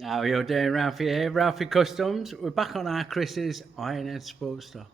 How you're doing, Ralfy here, Ralfy Customs. We're back on our Chris's Ironhead Sportster.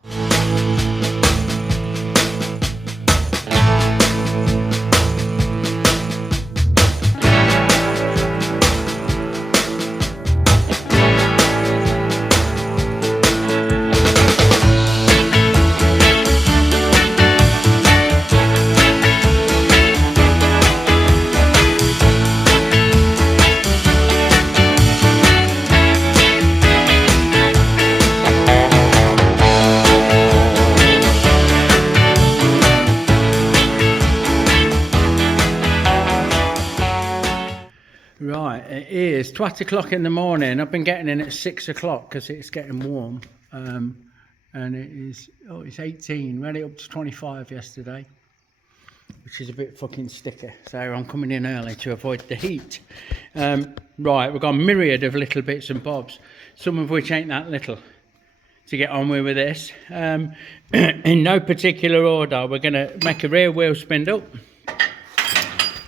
Right, it is 12 o'clock in the morning. I've been getting in at 6 o'clock because it's getting warm. And it is, it's 18, ready up to 25 yesterday, which is a bit fucking sticky. So I'm coming in early to avoid the heat. Right, we've got a myriad of little bits and bobs, some of which ain't that little to get on with this. In no particular order, we're going to make a rear wheel spindle.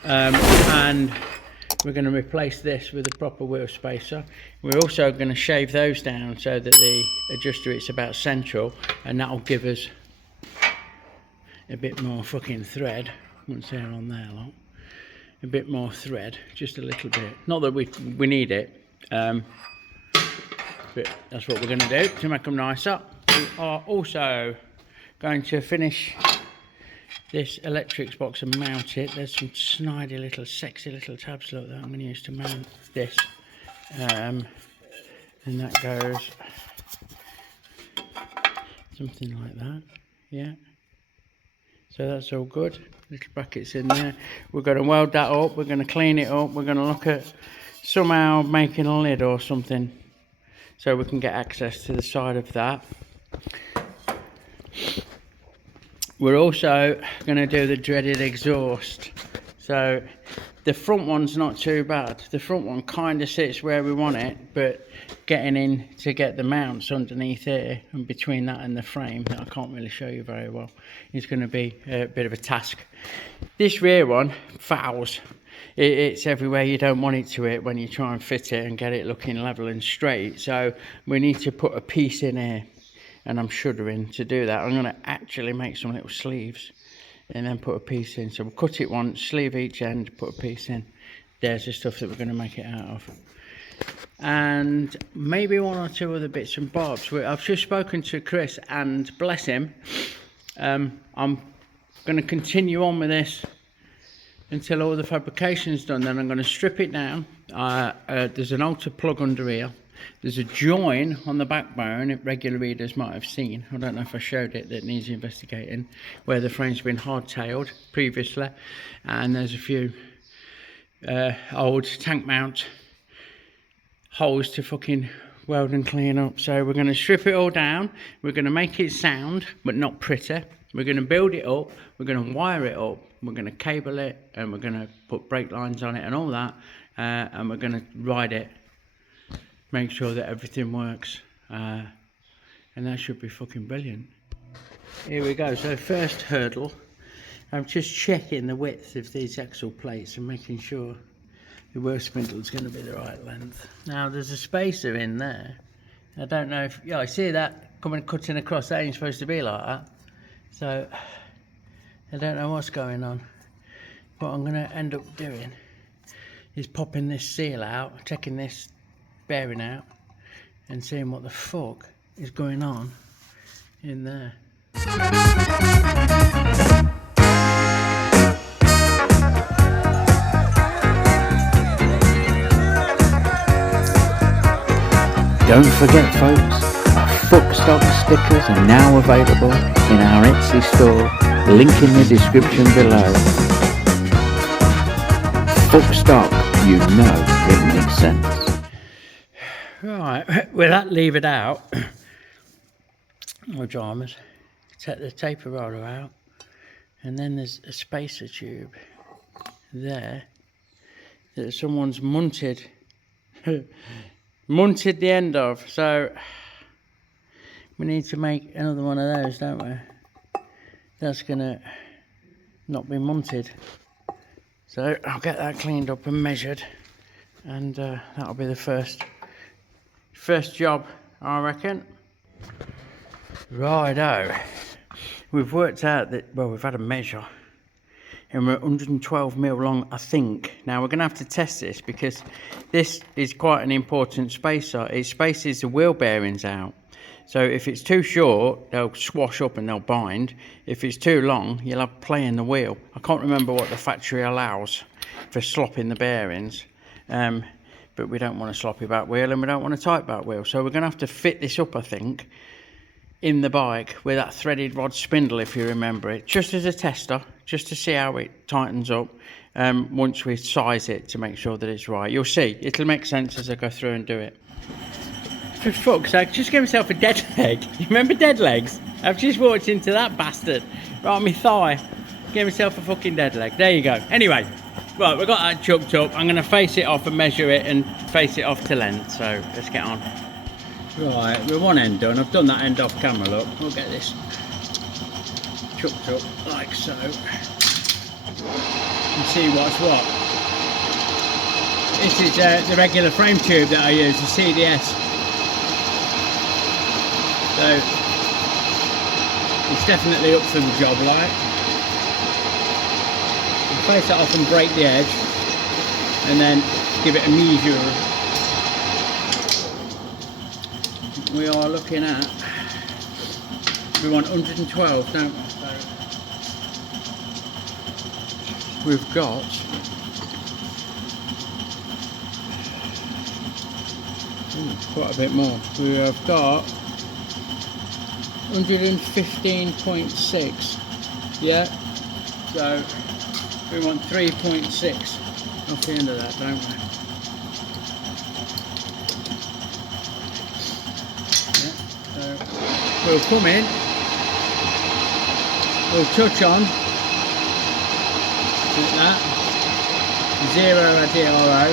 And we're going to replace this with a proper wheel spacer. We're also going to shave those down so that the adjuster is about central, and that'll give us a bit more fucking thread. Once they're on there, look. A bit more thread, just a little bit. Not that we need it, but that's what we're going to do to make them nicer. We are also going to finish this electrics box and mount it. There's some snidey little sexy little tabs, look, that I'm going to use to mount this, and that goes something like that. Yeah, so that's all good. Little brackets in there. We're going to weld that up, we're going to clean it up, we're going to look at somehow making a lid or something so we can get access to the side of that. We're also going to do the dreaded exhaust. So the front one's not too bad. The front one kind of sits where we want it, but getting in to get the mounts underneath here and between that and the frame, that I can't really show you very well, is going to be a bit of a task. This rear one fouls. It's everywhere you don't want it to it when you try and fit it and get it looking level and straight. So we need to put a piece in here. And I'm shuddering to do that. I'm going to actually make some little sleeves and then put a piece in. So we'll cut it once, sleeve each end, put a piece in. There's the stuff that we're going to make it out of. And maybe one or two other bits and bobs. I've just spoken to Chris, and bless him, I'm going to continue on with this until all the fabrication's done. Then I'm going to strip it down. There's an alter plug under here. There's a join on the backbone that regular readers might have seen. I don't know if I showed it, that needs investigating, where the frame's been hard-tailed previously. And there's a few old tank mount holes to fucking weld and clean up. So we're going to strip it all down. We're going to make it sound, but not pretty. We're going to build it up. We're going to wire it up. We're going to cable it, and we're going to put brake lines on it and all that. And we're going to ride it. Make sure that everything works, and that should be fucking brilliant. Here we go. So first hurdle, I'm just checking the width of these axle plates and making sure the wheel spindle is going to be the right length. Now there's a spacer in there. I don't know if, yeah, I see that cutting across. That ain't supposed to be like that. So I don't know what's going on. What I'm going to end up doing is popping this seal out, checking this bearing out, and seeing what the fuck is going on in there. Don't forget, folks, our Fuck Stock stickers are now available in our Etsy store, link in the description below. Fuck Stock, you know it makes sense. Right, with that levered out, no dramas, take the taper roller out, and then there's a spacer tube there that someone's munted the end of. So we need to make another one of those, don't we? That's gonna not be munted, so I'll get that cleaned up and measured and that'll be the first job, I reckon. Righto, we've worked out that, well, we've had a measure and we're 112 mil long, I think. Now we're gonna have to test this because this is quite an important spacer. It spaces the wheel bearings out. So if it's too short, they'll swash up and they'll bind. If it's too long, you'll have play in the wheel. I can't remember what the factory allows for slopping the bearings. But we don't want a sloppy back wheel and we don't want a tight back wheel. So we're gonna have to fit this up, I think, in the bike with that threaded rod spindle, if you remember it, just as a tester, just to see how it tightens up. Once we size it to make sure that it's right, you'll see it'll make sense as I go through and do it. For fuck's sake, just give myself a dead leg. You remember dead legs? I've just walked into that bastard right on my thigh. Give myself a fucking dead leg. There you go. Anyway, right, we've got that chucked up. I'm going to face it off and measure it and face it off to length. So let's get on. Right, we're one end done. I've done that end off camera, look. We'll get this chucked up like so. And see what's what. This is the regular frame tube that I use, the CDS. So it's definitely up for the job, like. We'll face it off and break the edge and then give it a measure. We are looking at, we want 112, don't we? So we've got quite a bit more. We have got 115.6, yeah, so we want 3.6 off the end of that, don't we? Yeah, so we'll come in, we'll touch on like that, 0 at DRO.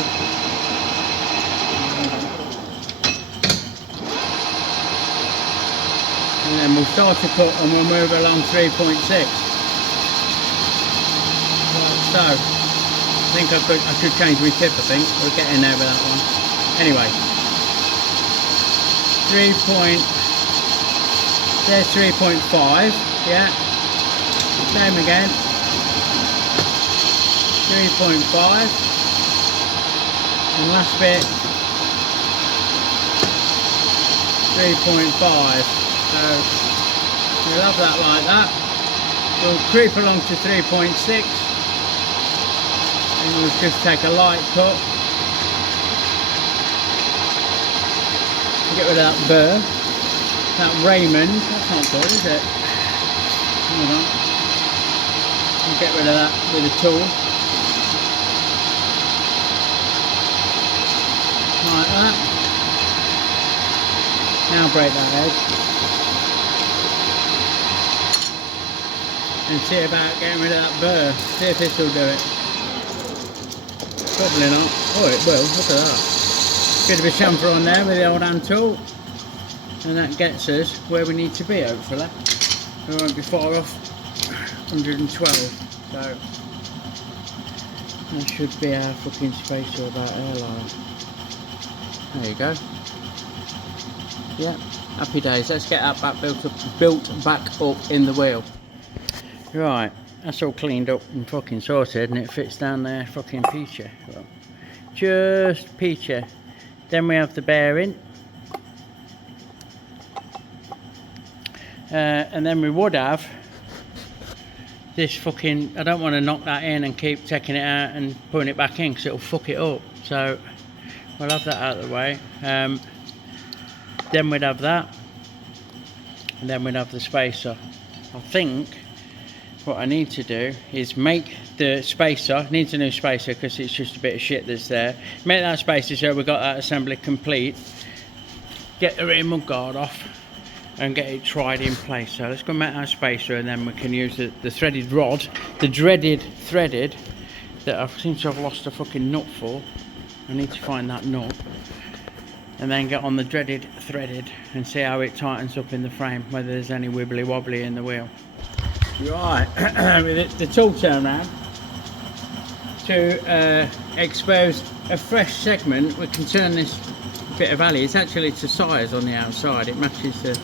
And then we'll start to cut and we'll move along 3.6. So, I think I should change my tip, I think. We'll get in there with that one. Anyway, there's 3.5, yeah. Same again. 3.5. And last bit, 3.5. So we'll have that like that. We'll creep along to 3.6 and we'll just take a light cut. Get rid of that burr, that Raymond. That's not good, is it? Hold on. We'll get rid of that with a tool. Like that. Now break that edge. And see about getting rid of that burr. See if this will do it. Probably not. Oh, it will. Look at that. Bit of a chamfer on there with the old hand tool. And that gets us where we need to be, hopefully. We won't be far off 112. So, that should be our fucking spacer about airline. There you go. Yeah, happy days. Let's get that back built back up in the wheel. Right, that's all cleaned up and fucking sorted, and it fits down there fucking peachy. Well, just peachy. Then we have the bearing. And then we would have this fucking, I don't want to knock that in and keep taking it out and putting it back in because it'll fuck it up. So we'll have that out of the way. Then we'd have that. And then we'd have the spacer. I think what I need to do is make the spacer, needs a new spacer because it's just a bit of shit that's there. Make that spacer so we've got that assembly complete. Get the rear mud guard off and get it tried in place. So let's go make our spacer and then we can use the threaded rod, the dreaded threaded, that I seem to have lost a fucking nut for. I need to find that nut. And then get on the dreaded threaded and see how it tightens up in the frame, whether there's any wibbly wobbly in the wheel. Right, with the tool turn around to expose a fresh segment, we can turn this bit of alley. It's actually to size on the outside. It matches the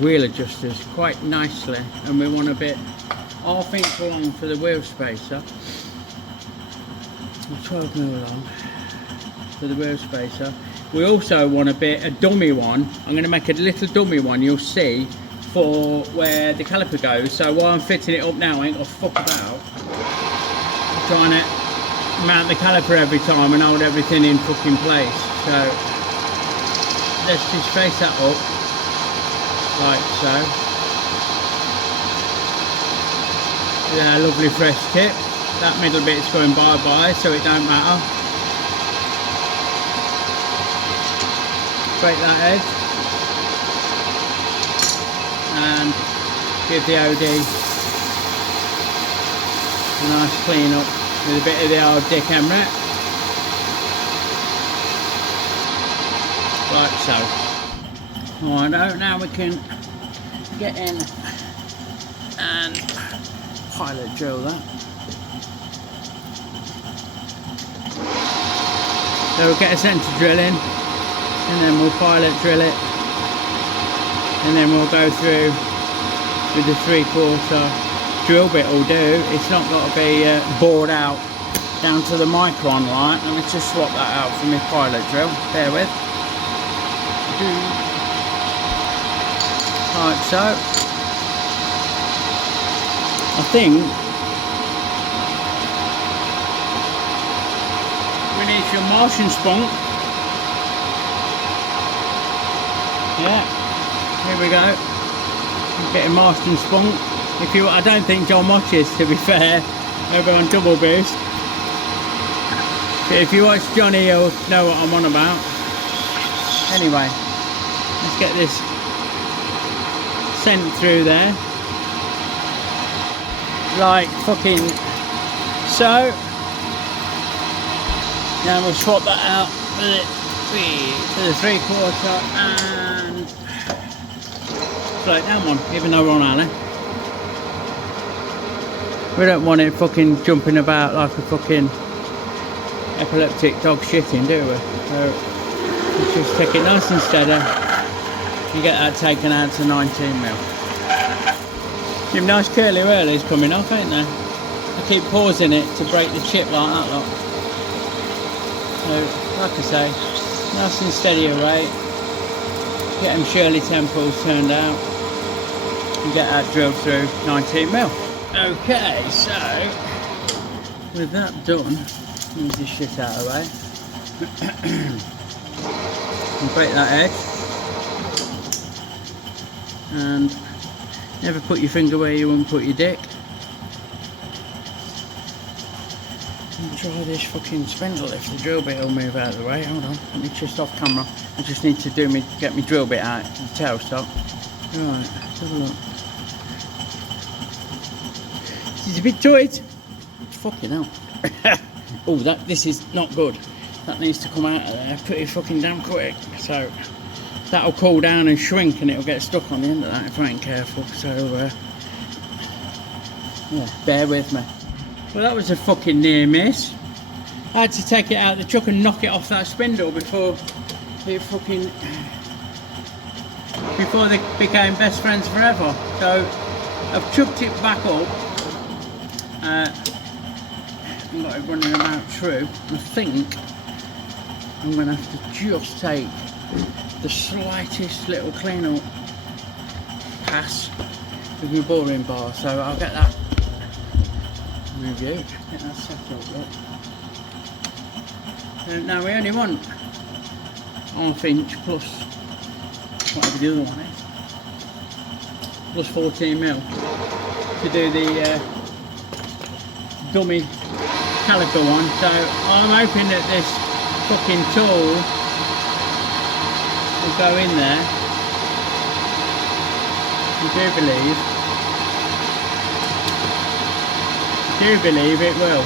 wheel adjusters quite nicely, and we want a bit 1/2 inch long for the wheel spacer, 12mm long for the wheel spacer. We also want a dummy one. I'm going to make a little dummy one, you'll see, for where the caliper goes. So while I'm fitting it up now, I ain't got to fuck about trying to mount the caliper every time and hold everything in fucking place. So let's just face that up like so. Yeah, lovely fresh tip. That middle bit's going bye-bye, so it don't matter. Break that edge and give the OD a nice clean up with a bit of the old Dick Emret, like so. Alright, now we can get in and pilot drill that. So we'll get a centre drill in, and then we'll pilot drill it, and then we'll go through with the 3/4 drill bit will do. It's not got to be bored out down to the micron line. Let me just swap that out for my pilot drill, bear with. Like so. I think we need some Martian spunk. Yeah, here we go. I'm getting Martian spunk. I don't think John watches, to be fair, over on Double Boost. But if you watch Johnny, you'll know what I'm on about. Anyway, let's get this sent through there. Like fucking so. Now we'll swap that out for the 3/4 and slow it down one, even though we're on alley. We don't want it fucking jumping about like a fucking epileptic dog shitting, do we? So let's just take it nice and steady. You get that taken out to 19mm. Some nice curly whirlies coming off, ain't there? I keep pausing it to break the chip like that lot. So, like I say, nice and steady array. Get them Shirley temples turned out. And get that drilled through 19mm. Okay, so with that done, move this shit out of the way. And break that edge. And never put your finger where you wouldn't put your dick. And try this fucking spindle if the drill bit will move out of the way. Hold on, let me just off camera. I just need to get my drill bit out, the tail stop. Right, let's have a look. This is a bit tight. Fucking hell. Oh, this is not good. That needs to come out of there pretty fucking damn quick. So that'll cool down and shrink, and it'll get stuck on the end of that if I ain't careful. So yeah, bear with me. Well, that was a fucking near miss. I had to take it out of the truck and knock it off that spindle before they became best friends forever. So I've chucked it back up. I've got it running about true. I think I'm going to have to just take the slightest little clean up pass with my boring bar, so I'll get that reviewed, get that set up. Now we only want 1/2 inch plus whatever the other one is, plus 14mm to do the dummy caliper one. So I'm hoping that this fucking tool will go in there. I do believe it will.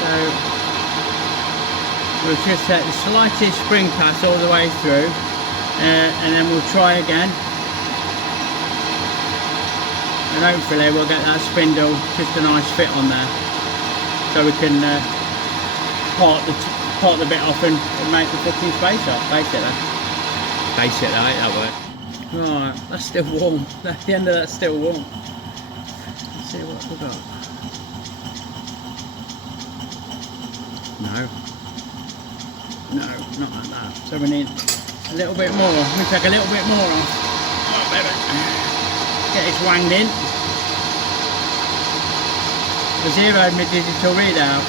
So we'll just set the slightest spring pass all the way through, and then we'll try again, and hopefully we'll get that spindle just a nice fit on there, so we can part the bit off and make the fucking space up, basically. Basically, I hate that word. Right, that's still warm. The end of that's still warm. Let's see what we've got. No, not like that. So we need a little bit more. We take a little bit more off. Oh, baby. Get this wanged in. I zeroed my digital readout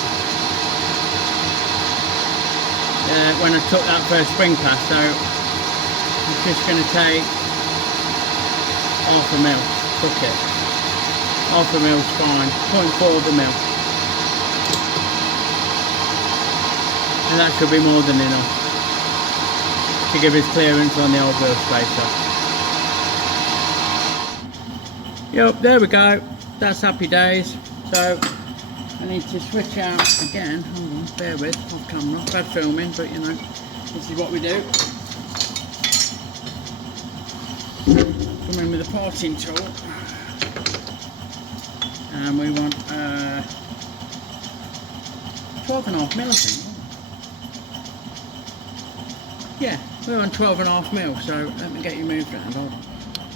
when I took that first spring pass, so I'm just going to take half a mil. Fuck it. Half a mil's fine. 0.4 of a mil. And that should be more than enough to give us clearance on the old wheel spacer. Yep, there we go. That's happy days. So I need to switch out again. Hold on, bear with, off camera. Bad filming, but you know, this is what we do. Come in with a parting tool. And we want 12.5 mil, I think. Yeah, we're on 12.5 mil, so let me get you moved around. Hold on.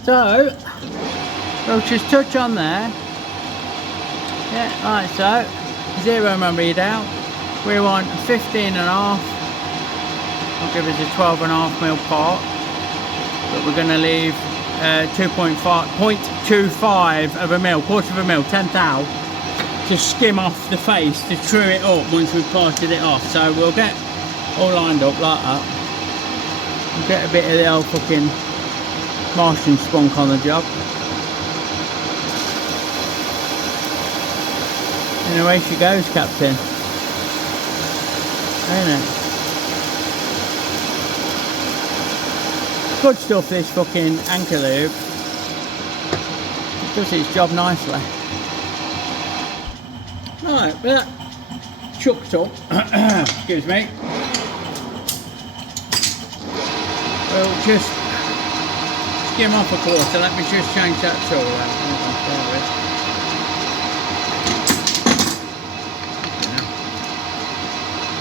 So, we'll just touch on there. Yeah, like so. Zero my readout. We want 15.5. I'll give us a 12.5 mil part. But we're going to leave 0.25 of a mil, quarter of a mil, 10 thou, to skim off the face to true it up once we've parted it off. So we'll get all lined up like that. We'll get a bit of the old fucking Martian spunk on the job. And away she goes, Captain. Ain't it? Good stuff, this fucking anchor loop. It does its job nicely. Right, with that chucked up, excuse me, we'll just skim off a quarter. Let me just change that tool out.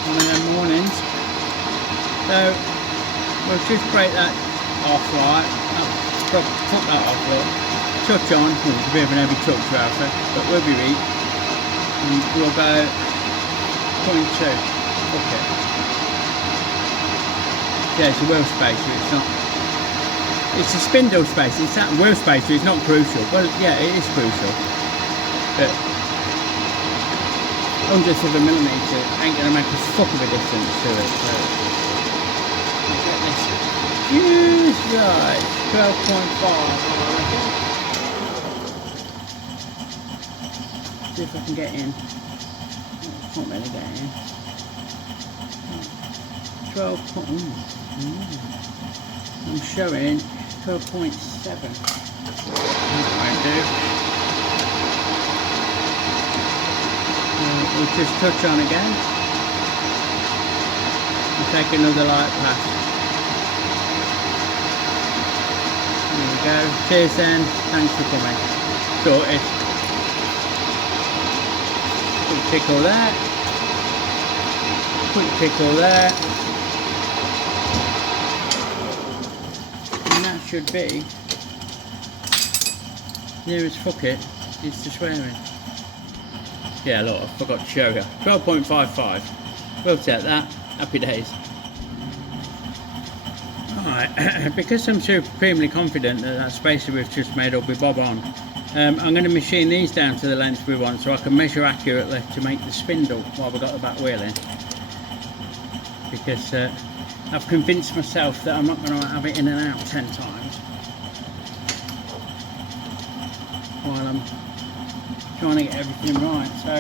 One of them mornings. So we'll just break that off, right? Put that off, look. Touch on. It's a bit of an heavy touch, Ralphy, but we'll be right. And we'll go 0.2. Okay. Yeah, it's a wheel spacer. It's not. It's a spindle spacer. It's that wheel spacer. It's not crucial. Well, yeah, it is crucial, but hundredths of a millimetre ain't going to make a fuck of a difference to it. So let's get this just right. 12.5, I reckon. See if I can get in. I can't really get in. 12. I'm showing 12.7. That might do. We'll just touch on again and take another light pass. There we go. Cheers then. Thanks for coming. Sorted. Quick tickle there. Quick tickle there. And that should be near as fuck it. It's the swearing. Yeah, look, I forgot to show you. 12.55. We'll take that. Happy days. Alright, because I'm supremely confident that that spacer we've just made will be bob on, I'm going to machine these down to the length we want so I can measure accurately to make the spindle while we've got the back wheel in. Because I've convinced myself that I'm not going to have it in and out 10 times while I'm trying to get everything right. So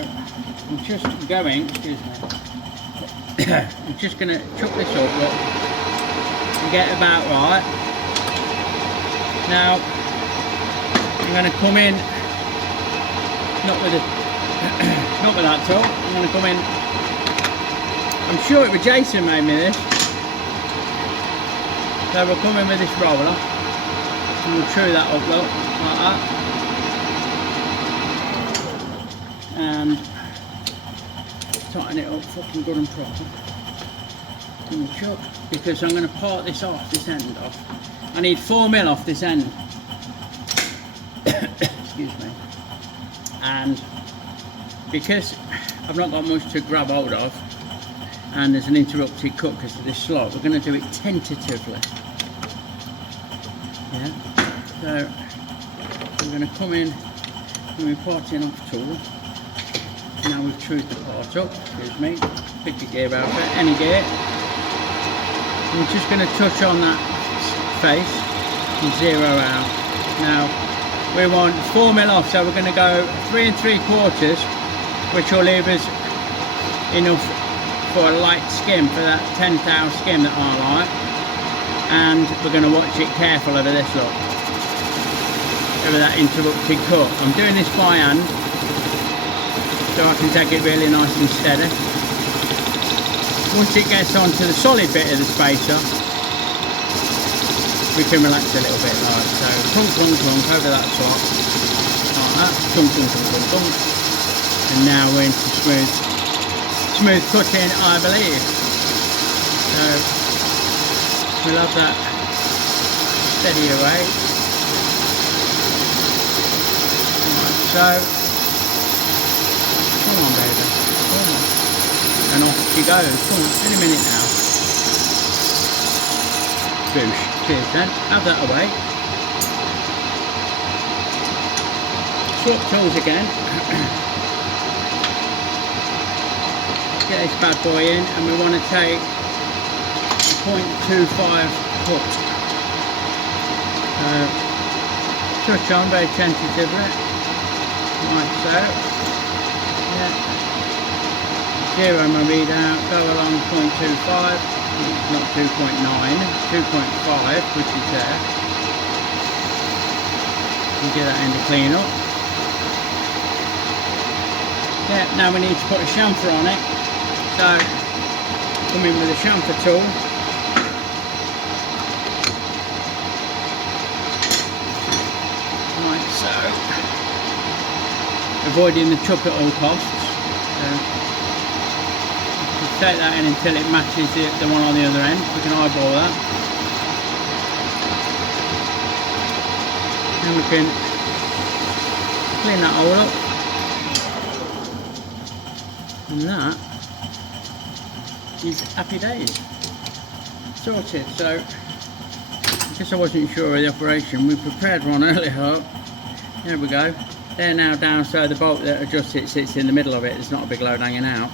I'm just going, excuse me, I'm just going to chuck this up, look, and get about right. Now I'm going to come in, not with that tool, I'm going to come in, I'm sure it was Jason made me this, so we'll come in with this roller and we'll true that up, look, like that. And Let's tighten it up fucking good and proper. And chuck, because I'm going to part this off, this end off. I need 4mm off this end. Excuse me. And because I've not got much to grab hold of, and there's an interrupted cut because of this slot, we're going to do it tentatively. Yeah. So we're going to come in and we're parting off tool. Now we've trued the part up, excuse me, pick the gear out of it, any gear. We're just going to touch on that face and 0 out. Now we want 4mm off, so we're going to go 3 3/4, which will leave us enough for a light skim, for that 10th skim that I like. And we're going to watch it careful over this, look, over that interrupted cut. I'm doing this by hand, so I can take it really nice and steady. Once it gets onto the solid bit of the spacer, we can relax a little bit, like so. Clunk, clunk, clunk over that slot, like that. Clunk, clunk, clunk, clunk, clunk. And now we're into smooth cutting, I believe. So we'll have that steady away. Right, so come on, baby, come on. And off she goes. Come on, any minute now. Boosh. Cheers then. Have that away. Swap tools again. Get this bad boy in, and we want to take a 0.25 cut. Touch on very tentatively, like so. Yeah. 0 my readout, go along 0.25, not 2.9, 2.5, which is there. And get that end to clean up. Yeah, now we need to put a chamfer on it. So, come in with a chamfer tool. Like so. Avoiding the chuck at all costs. Take that in until it matches the one on the other end. We can eyeball that. And we can clean that all up. And that is happy days. Sorted. So, because I wasn't sure of the operation, we prepared one earlier. There we go. They're now down, so the bolt that adjusts it sits in the middle of it. There's not a big load hanging out.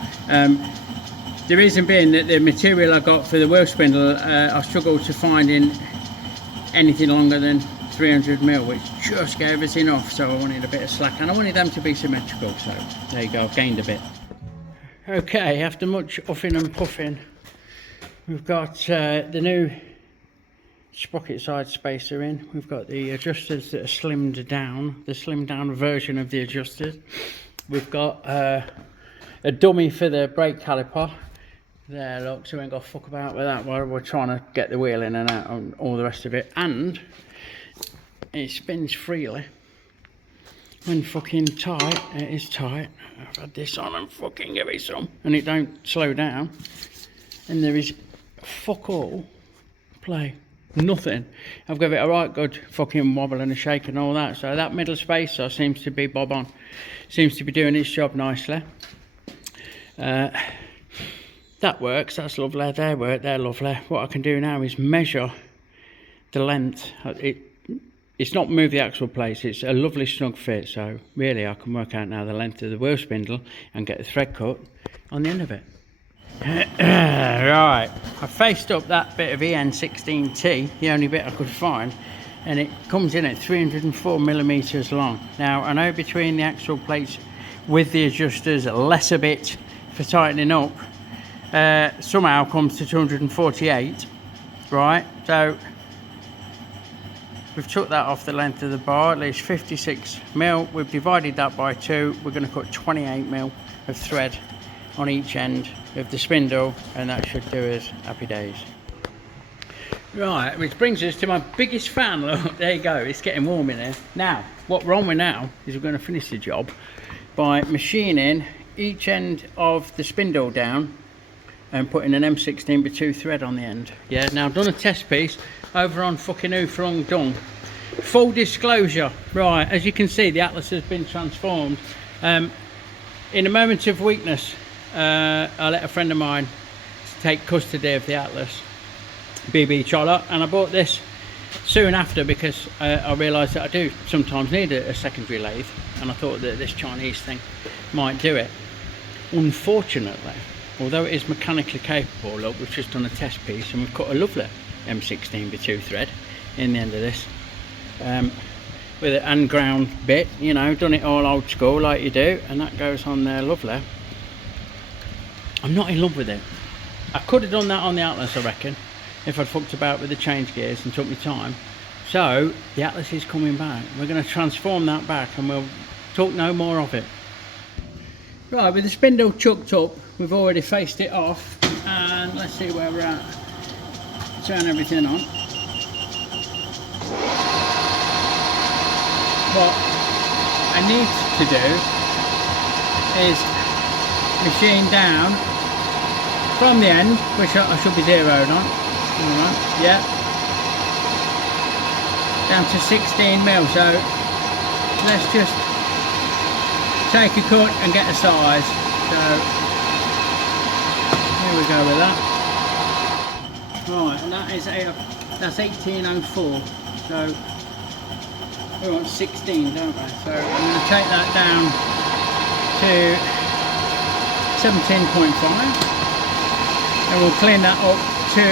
The reason being that the material I got for the wheel spindle, I struggled to find in anything longer than 300mm, which just gave us enough, so I wanted a bit of slack, and I wanted them to be symmetrical, so there you go, I've gained a bit. Okay, after much uffing and puffing, we've got the new sprocket side spacer in. We've got the adjusters that are slimmed down, the slimmed down version of the adjusters. We've got a dummy for the brake caliper. There, look, so we ain't got to fuck about with that while we're trying to get the wheel in and out and all the rest of it. And it spins freely. When fucking tight, it is tight. I've had this on and fucking give it some. And it don't slow down. And there is fuck all play. Nothing. I've given it a right good fucking wobble and a shake and all that. So that middle spacer seems to be bob on. Seems to be doing its job nicely. That works, that's lovely, they work, they're lovely. What I can do now is measure the length. It's not move the actual place, it's a lovely snug fit, so really I can work out now the length of the wheel spindle and get the thread cut on the end of it. Right, I faced up that bit of EN16T, the only bit I could find, and it comes in at 304mm long. Now I know between the actual plates with the adjusters, less a bit for tightening up, somehow comes to 248, right? So we've took that off the length of the bar, at least 56mm. We've divided that by 2. We're going to cut 28mm of thread on each end of the spindle, and that should do us happy days. Right, which brings us to my biggest fan. Look, there you go, it's getting warm in here. Now, what we're on with now is we're going to finish the job by machining each end of the spindle down and putting an M16/2 thread on the end. Yeah, now I've done a test piece over on fucking Uflong Dung. Full disclosure, right, as you can see, the Atlas has been transformed. In a moment of weakness, I let a friend of mine take custody of the Atlas, BB Choller, and I bought this soon after because I realised that I do sometimes need a secondary lathe, and I thought that this Chinese thing might do it. Unfortunately, although it is mechanically capable, look, we've just done a test piece and we've cut a lovely M16/2 thread in the end of this, with an hand ground bit, you know, done it all old school like you do, and that goes on there lovely. I'm not in love with it. I could have done that on the Atlas, I reckon, if I'd fucked about with the change gears and took my time. So the Atlas is coming back. We're going to transform that back and we'll talk no more of it. Right, with the spindle chucked up, we've already faced it off, and let's see where we're at. Turn everything on. What I need to do is machine down from the end, which I should be zeroed on. Alright, yeah. Down to 16mm, so let's just take a cut and get a size. So here we go with that. Right, and that is that's 1804. So we want 16, don't we? So I'm going to take that down to 17.5, and we'll clean that up to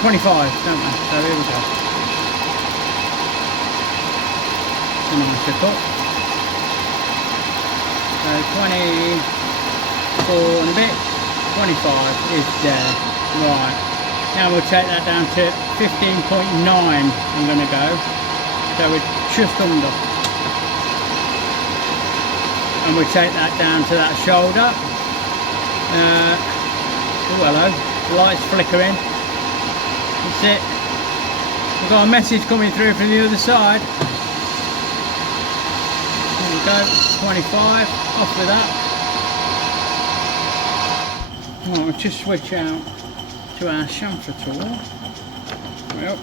25, don't we? So here we go. It's a nicer cut. So 24 and a bit, 25 is there. Right, now we'll take that down to 15.9. I'm going to go. So we're just under. And we take that down to that shoulder. Oh hello, the light's flickering. That's it. We've got a message coming through from the other side. There we go, 25, off with that. Right, we'll just switch out to our chamfer tool. Well,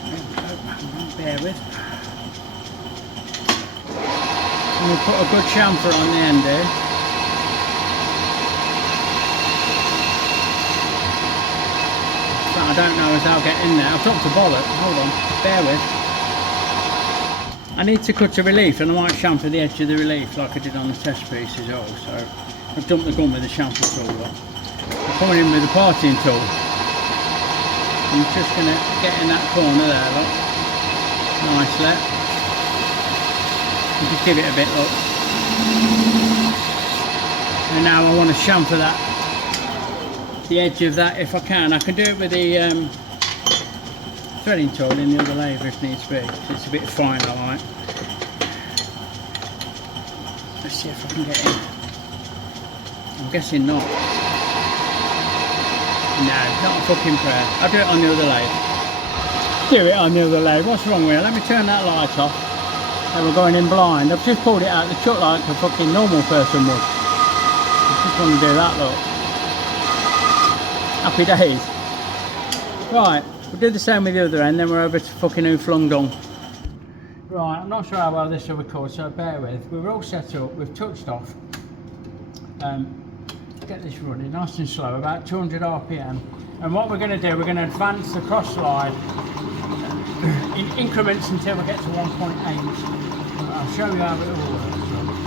bear with. And we'll put a good chamfer on the end here. But I don't know as I'll get in there. I've dropped a bollock. Hold on, bear with. I need to cut a relief, and I might chamfer the edge of the relief like I did on the test piece as well. So I've dumped the gun with the chamfer tool. I'm coming in with the parting tool. I'm just going to get in that corner there, look. Nicely. Just give it a bit, look. And now I want to chamfer that, the edge of that if I can. I can do it with the threading tool in the other lathe if needs be. It's a bit finer, like. Let's see if I can get in. I'm guessing not. No, not a fucking prayer. I'll do it on the other lathe. Do it on the other lathe. What's wrong with it? Let me turn that light off. And we're going in blind. I've just pulled it out the chuck like a fucking normal person would. I just want to do that, look. Happy days. Right, we'll do the same with the other end, then we're over to fucking Uflong Dung. Right, I'm not sure how well this will record, so bear with. We're all set up, we've touched off. Get this running nice and slow, about 200 RPM. And what we're going to do, we're going to advance the cross slide in increments until we get to 1.8. I'll show you how it all works.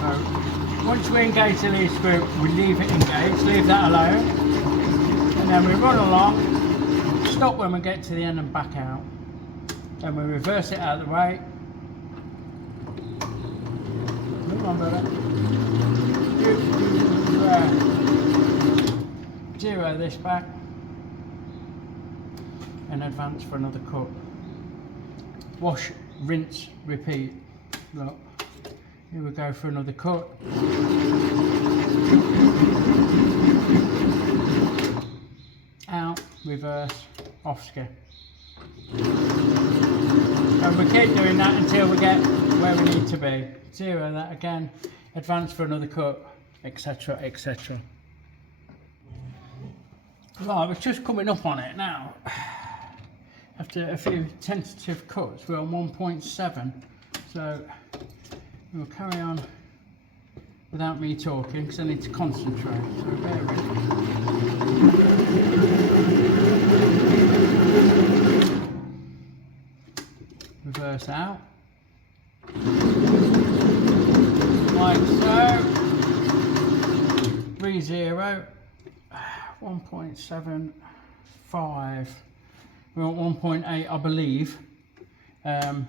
So once we engage the lead screw, we leave it engaged, leave that alone, and then we run along, stop when we get to the end and back out. Then we reverse it out of the way. Come on, brother. Zero this back and advance for another cut. Wash, rinse, repeat. Look, here we go for another cut. Out, reverse, off skip. And we keep doing that until we get where we need to be. Zero that again, advance for another cut. etc, etc. Right, we're just coming up on it now. After a few tentative cuts, we're on 1.7, so we'll carry on without me talking because I need to concentrate, so bear with me. Reverse out, like so, re-zero, 1.75, we're at 1.8 I believe, but I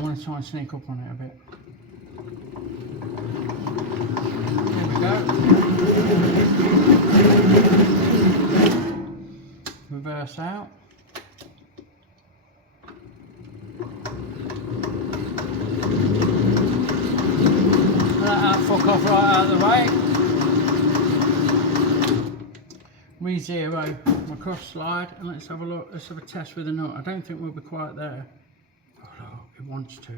want to try and sneak up on it a bit. Here we go. Reverse out. Let that fuck off right out of the way. Re-zero my cross slide, and let's have a look. Let's have a test with the nut. I don't think we'll be quite there. Oh no, it wants to,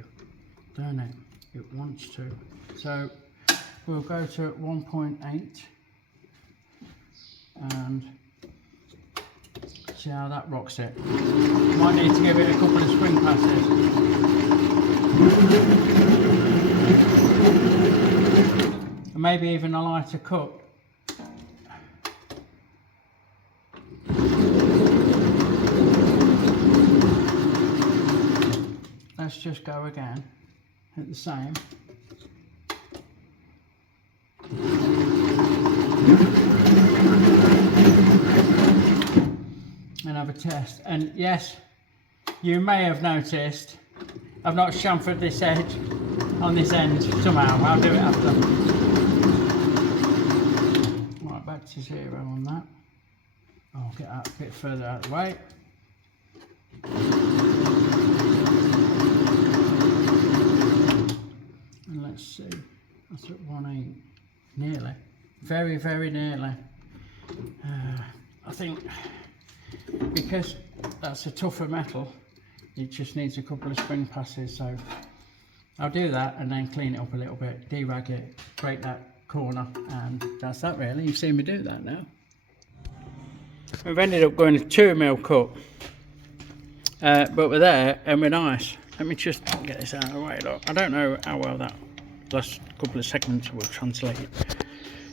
don't it? It wants to. So we'll go to 1.8 and see how that rocks it. Might need to give it a couple of spring passes. And maybe even a lighter cut. Let's just go again at the same. And have a test. And yes, you may have noticed I've not chamfered this edge on this end somehow. I'll do it after. Right, back to 0 on that. I'll get that a bit further out of the way. And let's see, that's at 1.8, nearly, very, very nearly. I think because that's a tougher metal, it just needs a couple of spring passes, so I'll do that and then clean it up a little bit, derag it, break that corner, and that's that really. You've seen me do that now. We've ended up going a 2mm cut, but we're there and we're nice. Let me just get this out of the way. Look, I don't know how well that last couple of segments will translate.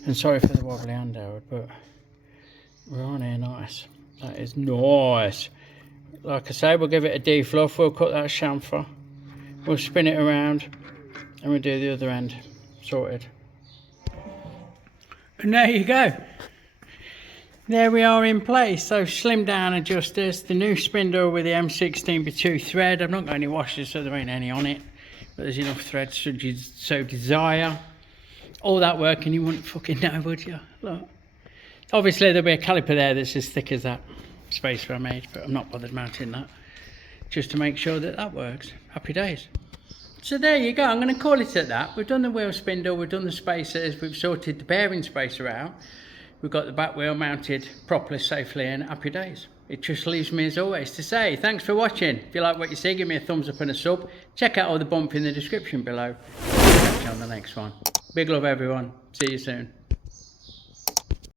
And sorry for the wobbly hand, Howard, but we're on here nice. That is nice. Like I say, we'll give it a defluff. We'll cut that chamfer. We'll spin it around and we'll do the other end. Sorted. And there you go. There we are in place. So slim down adjusters, the new Spindle with the M16x2 thread. I've not got any washers, so there ain't any on it, but there's enough thread should you so desire. All that work and you wouldn't fucking know, would you? Look. Obviously there'll be a caliper there that's as thick as that spacer I made, but I'm not bothered mounting that, just to make sure that that works. Happy days. So there you go, I'm going to call it at that. We've done the wheel spindle, we've done the spacers, we've sorted the bearing spacer out. We've got the back wheel mounted properly, safely, and happy days. It just leaves me as always to say thanks for watching. If you like what you see, give me a thumbs up and a sub. Check out all the bump in the description below. Catch you on the next one. Big love everyone. See you soon.